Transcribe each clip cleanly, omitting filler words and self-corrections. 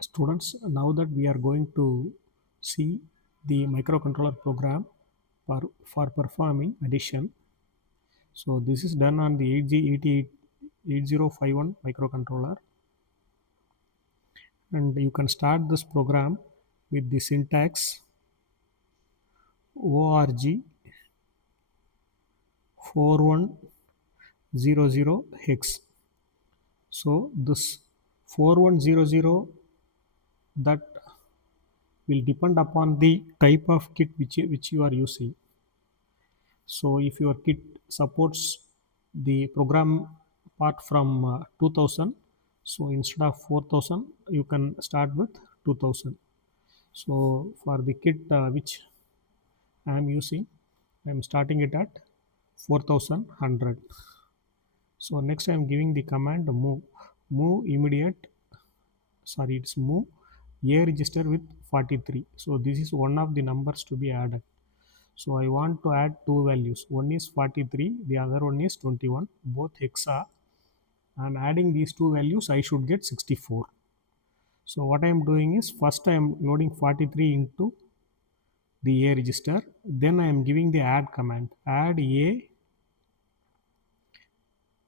Students, now that we are going to see the microcontroller program for performing addition. So this is done on the 8051 microcontroller, and you can start this program with the syntax org 4100 hex. So this 4100, that will depend upon the type of kit which you are using. So if your kit supports the program part from 2000, so instead of 4000 you can start with 2000. So for the kit which I am using, I am starting it at 4100. So next I am giving the command move immediate, sorry, it's move A register with 43. So this is one of the numbers to be added. So I want to add two values. One is 43, the other one is 21, both hexa. And adding these two values, I should get 64. So what I am doing is, first I am loading 43 into the A register. Then I am giving the add command. Add A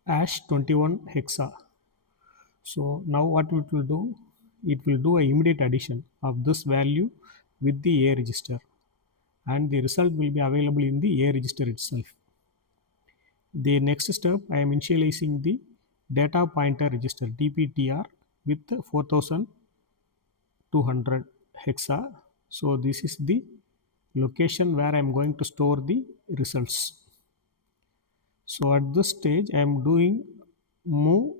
#21 hexa. So now what it will do? It will do an immediate addition of this value with the A register, and the result will be available in the A register itself. The next step, I am initializing the data pointer register DPTR with 4200 hexa. So this is the location where I am going to store the results. So at this stage I am doing move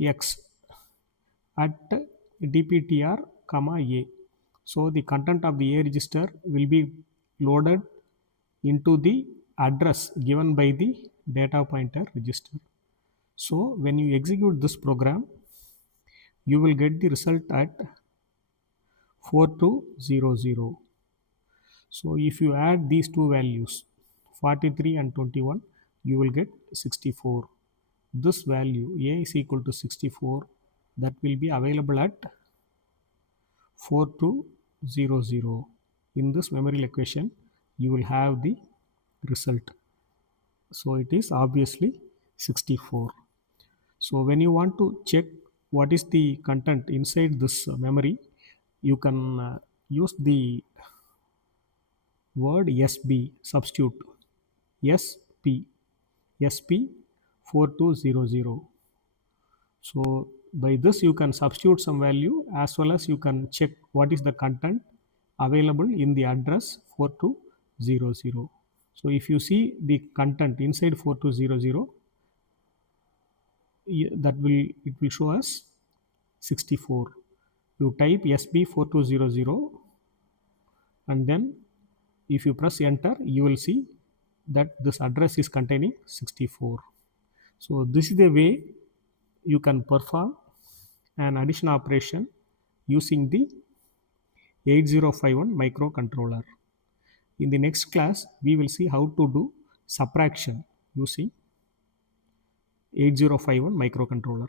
X at DPTR comma A. So the content of the A register will be loaded into the address given by the data pointer register. So when you execute this program, you will get the result at 4200. So if you add these two values, 43 and 21, you will get 64. This value A is equal to 64, that will be available at 4200. In this memory location, you will have the result. So it is obviously 64. So when you want to check what is the content inside this memory, you can use the word SB, substitute SP 4200. So by this you can substitute some value, as well as you can check what is the content available in the address 4200. So if you see the content inside 4200, that it will show us 64. You type SB 4200, and then if you press enter, you will see that this address is containing 64. So this is the way you can perform an addition operation using the 8051 microcontroller. In the next class, we will see how to do subtraction using 8051 microcontroller.